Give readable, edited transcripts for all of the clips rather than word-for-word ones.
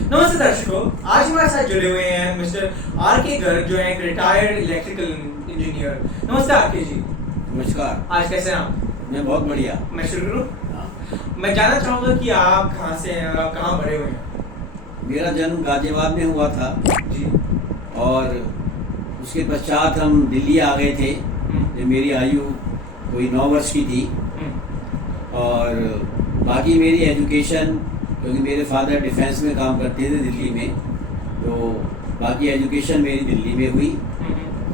नमस्ते दर्शकों, आज हमारे साथ जुड़े हुए हैं मिस्टर आर के गर्ग जो है एक रिटायर्ड इलेक्ट्रिकल इंजीनियर। नमस्ते आर के जी। नमस्कार। आज कैसे हैं आप? मैं बहुत बढ़िया। मैं शुरू करूं? हाँ। मैं जानना चाहूँगा कि आप कहाँ से हैं और आप कहाँ बड़े हुए हैं? मेरा जन्म गाजियाबाद में हुआ था जी। और उसके पश्चात हम दिल्ली आ गए थे जब मेरी आयु कोई 9 वर्ष की थी। और बाकी मेरी एजुकेशन, क्योंकि मेरे फादर डिफेंस में काम करते थे दिल्ली में, तो बाकी एजुकेशन मेरी दिल्ली में हुई।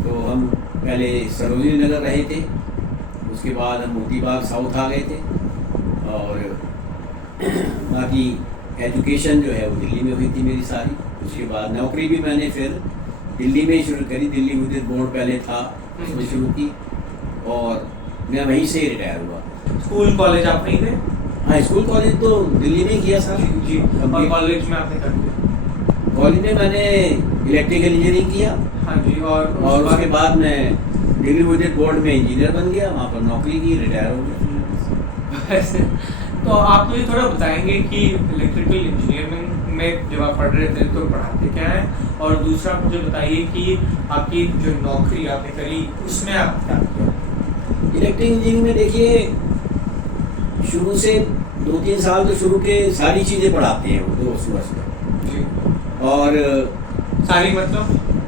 तो हम पहले सरोजनी नगर रहे थे, उसके बाद हम मोतीबाग साउथ आ गए थे और बाकी एजुकेशन जो है वो दिल्ली में हुई थी मेरी सारी। उसके बाद नौकरी भी मैंने फिर दिल्ली में ही शुरू करी। दिल्ली विद्युत बोर्ड पहले था, उसमें शुरू की और मैं वहीं से ही रिटायर हुआ। स्कूल कॉलेज आप वहीं थे? हाँ, स्कूल कॉलेज तो दिल्ली में ही किया सर। जी। और कॉलेज में आपने कर दिया? कॉलेज में मैंने इलेक्ट्रिकल इंजीनियरिंग किया। हाँ जी। और उसके बाद मैं दिल्ली विद्युत बोर्ड में इंजीनियर बन गया, वहाँ पर नौकरी की, रिटायर हो गया। तो आप मुझे थोड़ा बताएंगे कि इलेक्ट्रिकल इंजीनियरिंग में जब आप पढ़ रहे थे तो पढ़ाते क्या है, और दूसरा मुझे बताइए कि आपकी जो नौकरी आपने करी उसमें आप क्या किया? इलेक्ट्रिक इंजीनियरिंग में देखिए, शुरू से 2-3 साल तो शुरू के सारी चीज़ें पढ़ाते हैं वो 2 वर्ष में जी। और सारी मतलब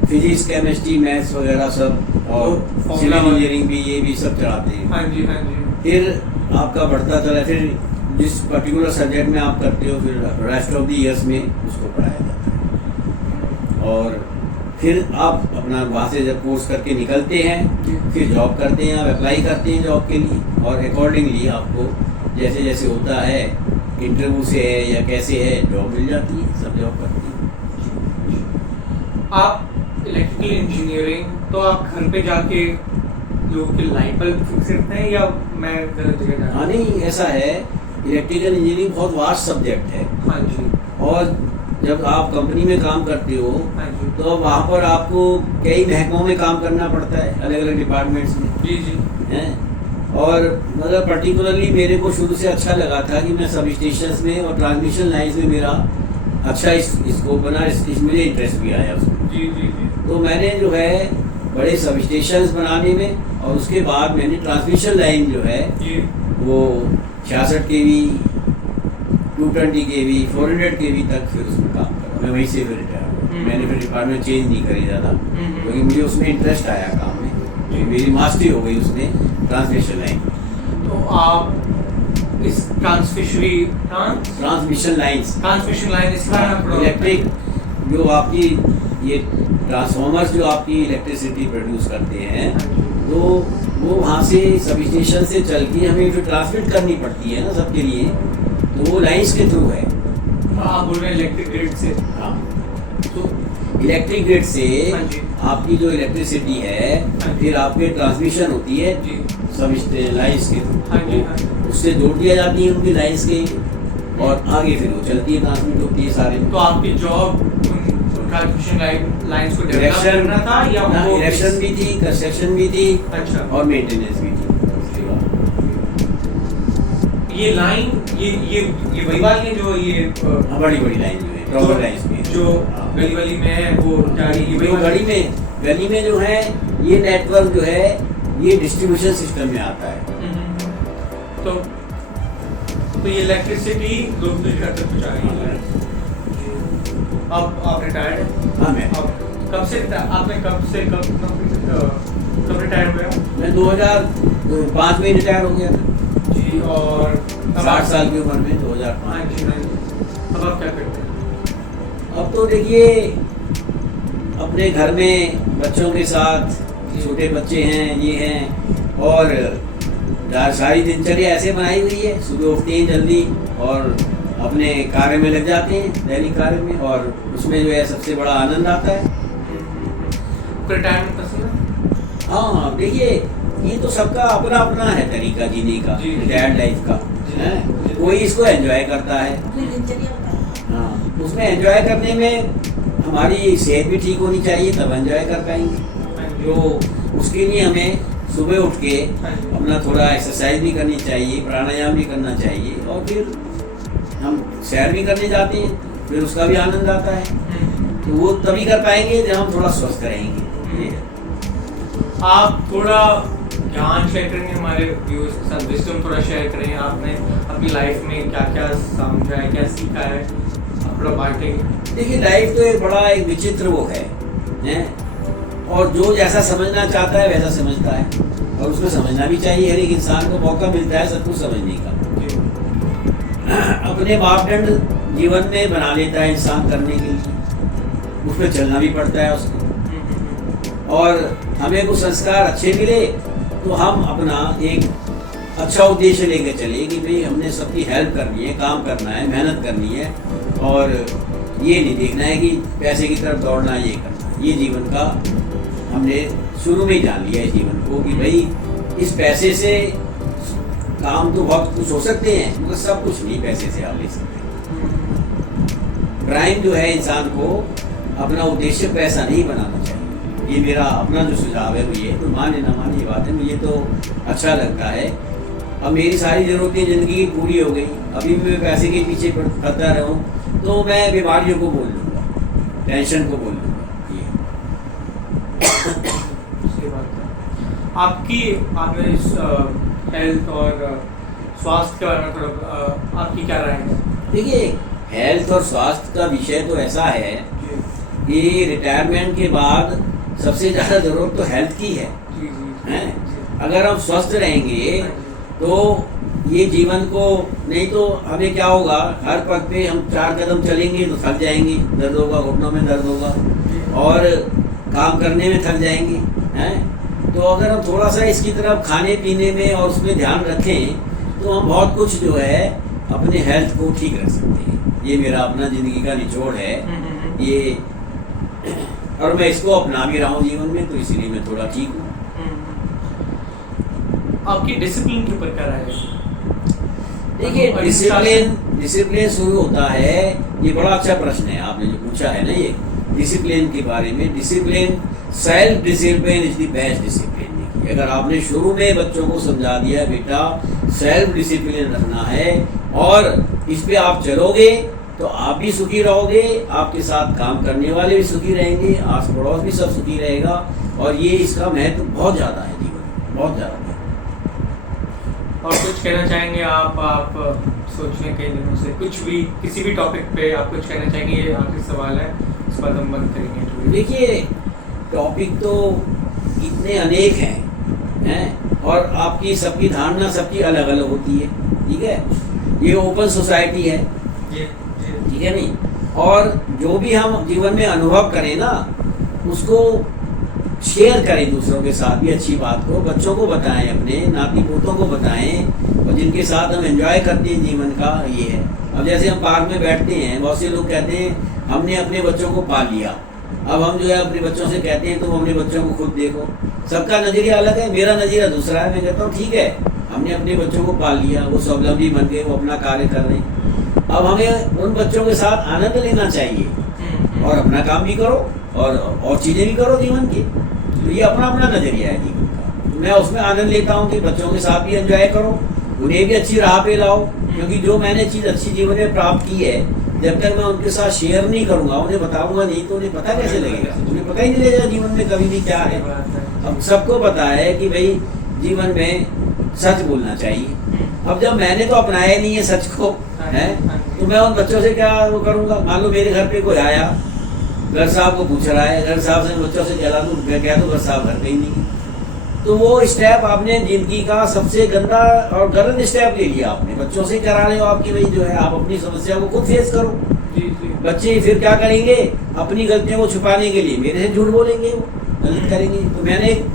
फिजिक्स, केमिस्ट्री, मैथ्स वगैरह सब, और सिविल इंजीनियरिंग भी, ये भी सब चढ़ाते हैं। हाँ जी, हाँ जी। फिर आपका बढ़ता चला, फिर जिस पर्टिकुलर सब्जेक्ट में आप करते हो फिर रेस्ट ऑफ द ईयर्स में उसको पढ़ाया जाता है। और फिर आप अपना वहाँ से जब कोर्स करके निकलते हैं फिर जॉब करते हैं, आप अप्लाई करते हैं जॉब के लिए, और अकॉर्डिंगली आपको जैसे जैसे होता है, इंटरव्यू से है या कैसे है, जॉब मिल जाती है, सब जॉब करती है। आप इलेक्ट्रिकल इंजीनियरिंग तो आप घर पे जाके लोगों के लाइट बल्ब फिक्स करते हैं या मैं गलत जगह जा? हाँ नहीं, ऐसा है, इलेक्ट्रिकल इंजीनियरिंग बहुत वास्ट सब्जेक्ट है। हाँ जी। और जब आप कंपनी में काम करते हो हाँ जी। तो वहाँ पर आपको कई महकमों में काम करना पड़ता है, अलग अलग डिपार्टमेंट्स में। जी जी। हैं, और मतलब पर्टिकुलरली मेरे को शुरू से अच्छा लगा था कि मैं सब स्टेशंस में और ट्रांसमिशन लाइन्स में मेरा अच्छा स्कोप बना, मुझे इंटरेस्ट भी आया उसमें। जी जी जी। तो मैंने जो है बड़े सब स्टेशंस बनाने में, और उसके बाद मैंने ट्रांसमिशन लाइन जो है जी। वो 66 kV, 220 kV, 400 kV तक फिर उसमें काम करा। मैं वहीं से फिर रिटायर हुआ। मैंने फिर डिपार्टमेंट चेंज नहीं करी ज़्यादा, क्योंकि मुझे उसमें इंटरेस्ट आया काम में। मेरी मास्टरी हो गई उसमें ट्रांसमिशन लाइन। तो आप इस ट्रांसमिशन लाइन इसका इलेक्ट्रिक, जो आपकी ये ट्रांसफॉर्मर्स जो आपकी इलेक्ट्रिसिटी प्रोड्यूस करते हैं, तो वो वहाँ से सब स्टेशन से चल के हमें फिर ट्रांसमिट करनी पड़ती है ना सबके लिए, तो वो लाइन्स के थ्रू है। आप बोल रहे हैं इलेक्ट्रिक ग्रिड से? हाँ, तो इलेक्ट्रिक ग्रिड से हाँ जी। आपकी जो इलेक्ट्रिसिटी है फिर आपके ट्रांसमिशन होती है जी। सब लाइन्स के थ्रू। हाँ जी, हाँ जी। उससे जोड़ दिया जाती है उनकी लाइन्स के, और आगे फिर वो चलती है, ट्रांसमिट होती है सारे। तो आपकी जॉब ट्रांसमिशन लाइंस को डेवलप करना था या इरेक्शन भी थी, कंस्ट्रक्शन भी थी, अच्छा, और मेंटेनेंस भी थी। ये लाइन ये वही वाली है जो ये बड़ी बड़ी लाइन जो है प्रॉपर लाइन्स में, जो गली वाली में है वो जा रही है। गली में जो है ये नेटवर्क जो है ये डिस्ट्रीब्यूशन सिस्टम में आता है। तो ये इलेक्ट्रिसिटी लोगों के घर तक पहुंचा रही है। अब आप रिटायर्ड हैं? हाँ, मैं अब आपने कब रिटायर हुए? मैं 2005 में रिटायर हो गया था जी। और 60 साल की उम्र में, 2005। हाँ जी, हाँ जी। अब आप क्या करते हैं? अब तो देखिए, अपने घर में बच्चों के साथ, छोटे बच्चे हैं, ये हैं, और सारी दिनचर्या ऐसे बनाई हुई है, सुबह उठते हैं जल्दी और अपने कार्य में लग जाते हैं, दैनिक कार्य में, और उसमें जो है सबसे बड़ा आनंद आता है। रिटायरमेंट पसंद है? हाँ देखिए, ये तो सबका अपना अपना है तरीका जीने का, रिटायर्ड लाइफ का है। कोई इसको एंजॉय करता है। हाँ, उसमें एंजॉय करने में हमारी सेहत भी ठीक होनी चाहिए, तब एंजॉय कर पाएंगे। तो उसके लिए हमें सुबह उठ के अपना थोड़ा एक्सरसाइज भी करनी चाहिए, प्राणायाम भी करना चाहिए, और फिर हम सैर भी करने जाते हैं। फिर उसका भी आनंद आता है। तो वो तभी कर पाएंगे जब हम थोड़ा स्वस्थ रहेंगे। ये है। आप थोड़ा ज्ञान शेयर करेंगे हमारे व्यूअर्स के साथ, विजडम थोड़ा शेयर करेंगे, आपने अपनी लाइफ में क्या क्या समझा है, क्या सीखा है, आप थोड़ा बांटेंगे। देखिए लाइफ तो एक विचित्र वो है, और जो जैसा समझना चाहता है वैसा समझता है, और उसको समझना भी चाहिए। हर एक इंसान को मौका मिलता है सब कुछ समझने का। अपने मापदंड जीवन में बना लेता है इंसान करने के लिए, उस पर चलना भी पड़ता है उसको। और हमें कुछ संस्कार अच्छे मिले तो हम अपना एक अच्छा उद्देश्य लेकर चले कि भाई हमने सबकी हेल्प करनी है, काम करना है, मेहनत करनी है, और ये नहीं देखना है कि पैसे की तरफ दौड़ना, ये करना। ये जीवन का हमने शुरू में ही जान लिया है जीवन को कि भाई इस पैसे से काम तो बहुत कुछ हो सकते हैं, मगर सब कुछ नहीं पैसे से आप ले सकते। क्राइम जो है इंसान को अपना उद्देश्य पैसा नहीं बनाना चाहिए। ये मेरा अपना जो सुझाव है वो ये, तो माने ना माने ये बात है, मुझे तो अच्छा लगता है। अब मेरी सारी ज़रूरतें ज़िंदगी की पूरी हो गई, अभी भी मैं पैसे के पीछे पड़ता रहूँ तो मैं बीमारियों को बोल लूँगा, टेंशन को बोल लूँगा। ये सही बात है। आपने इस हेल्थ और स्वास्थ्य के बारे में थोड़ा आपकी क्या राय है? देखिए हेल्थ और स्वास्थ्य का विषय तो ऐसा है कि रिटायरमेंट के बाद सबसे ज़्यादा ज़रूरत तो हेल्थ की है। हैं? अगर हम स्वस्थ रहेंगे तो ये जीवन को, नहीं तो हमें क्या होगा, हर पग पे हम 4 कदम चलेंगे तो थक जाएंगे, दर्द होगा, घुटनों में दर्द होगा, और काम करने में थक जाएंगे। हैं? तो अगर हम थोड़ा सा इसकी तरफ खाने पीने में और उसमें ध्यान रखें तो हम बहुत कुछ जो है अपने हेल्थ को ठीक रख सकते हैं। ये मेरा अपना ज़िंदगी का निचोड़ है ये, और मैं इसको अपना भी रहा हूँ जीवन में, तो इसीलिए मैं थोड़ा ठीक हूँ। आपकी डिसिप्लिन के ऊपर क्या राय है? देखिए डिसिप्लिन शुरू होता है, ये बड़ा अच्छा प्रश्न है आपने जो पूछा है ना, ये डिसिप्लिन के बारे में। Discipline, self discipline is the best discipline. देखिए अगर आपने शुरू में बच्चों को समझा दिया बेटा सेल्फ डिसिप्लिन रखना है और इस पे आप चलोगे तो आप भी सुखी रहोगे, आपके साथ काम करने वाले भी सुखी रहेंगे, आस पड़ोस भी सब सुखी रहेगा, और ये इसका महत्व बहुत ज़्यादा है जीवन में, बहुत ज़्यादा। और कुछ कहना चाहेंगे आप सोच रहे कई दिनों से कुछ भी, किसी भी टॉपिक पे आप कुछ कहना चाहेंगे? ये आखिरी सवाल है, इस पर हम बंद करेंगे। देखिए टॉपिक तो इतने अनेक हैं, और आपकी सबकी धारणा सबकी अलग अलग होती है। ठीक है, ये ओपन सोसाइटी है, ठीक है नहीं, और जो भी हम जीवन में अनुभव करें ना उसको शेयर करें दूसरों के साथ भी, अच्छी बात को बच्चों को बताएं, अपने नाती पोतों को बताएं, और जिनके साथ हम एंजॉय करते हैं जीवन का। ये है, अब जैसे हम पार्क में बैठते हैं, बहुत से लोग कहते हैं हमने अपने बच्चों को पाल लिया, अब हम जो है अपने बच्चों से कहते हैं तुम अपने बच्चों को खुद देखो। सबका नज़रिया अलग है, मेरा नज़रिया दूसरा है। मैं कहता हूँ ठीक है, हमने अपने बच्चों को पाल लिया, वो स्वावलंबी बन गए, वो अपना कार्य कर रहे हैं, अब हमें उन बच्चों के साथ आनंद लेना चाहिए और अपना काम भी करो और चीज़ें भी करो जीवन की। तो ये अपना अपना नज़रिया है जीवन का, तो मैं उसमें आनंद लेता हूँ कि बच्चों के साथ भी एंजॉय करो, उन्हें भी अच्छी राह पे लाओ, क्योंकि जो मैंने चीज़ अच्छी जीवन में प्राप्त की है जब तक मैं उनके साथ शेयर नहीं करूँगा, उन्हें बताऊँगा नहीं, तो उन्हें पता कैसे लगेगा? उन्हें पता ही नहीं लगेगा जीवन में कभी भी क्या है। अब सबको पता है कि भाई जीवन में सच बोलना चाहिए। अब जब मैंने तो अपनाया नहीं है सच को, है, तो मैं उन बच्चों से क्या वो करूँगा? मान लो मेरे घर पे कोई आया, घर साहब को पूछ रहा है, घर साहब से बच्चों से जला दूँ, क्या तो घर साहब घर पे ही नहीं, तो वो स्टेप आपने जिंदगी का सबसे गंदा और गलत स्टेप ले लिया आपने। बच्चों से करा रहे हो आपकी भाई जो है, आप अपनी समस्या को खुद फेस करो। बच्चे फिर क्या करेंगे? अपनी गलतियों को छुपाने के लिए मेरे से झूठ बोलेंगे, वो गलत करेंगे, तो मैंने एक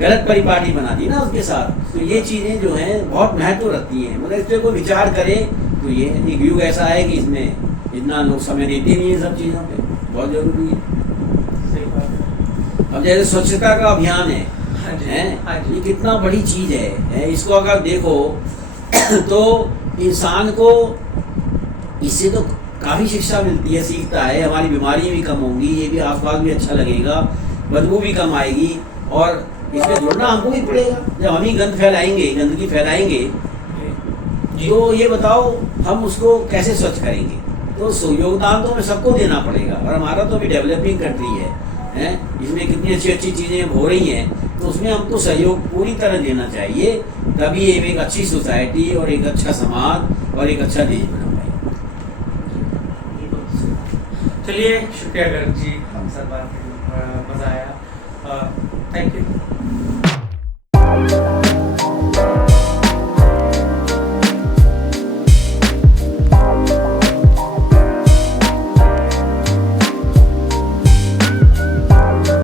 गलत परिपाटी बना दी ना उसके साथ। तो ये चीज़ें जो हैं बहुत महत्व रखती हैं, मगर इस पर कोई विचार करे तो ये एक युग ऐसा है कि इसमें इतना लोग समय देते नहीं है सब चीज़ों पे, बहुत जरूरी है। अब जैसे स्वच्छता का अभियान है, ये कितना बड़ी चीज़ है, इसको अगर देखो तो इंसान को इससे तो काफ़ी शिक्षा मिलती है, सीखता है, हमारी बीमारियाँ भी कम होंगी, ये भी आसपास भी अच्छा लगेगा, बदबू भी कम आएगी, और इसमें जुड़ना हमको भी पड़ेगा। जब हम ही गंदगी फैलाएंगे तो ये बताओ हम उसको कैसे स्वच्छ करेंगे? तो योगदान तो हमें सबको देना पड़ेगा। और हमारा तो अभी डेवलपिंग कंट्री है, इसमें कितनी अच्छी अच्छी चीज़ें हो रही हैं, तो उसमें हमको सहयोग पूरी तरह देना चाहिए, तभी एक अच्छी सोसाइटी और एक अच्छा समाज और एक अच्छा देश बना पाएगा। चलिए, शुक्रिया गर्ग जी, हम सब बात मज़ा आया, थैंक यू।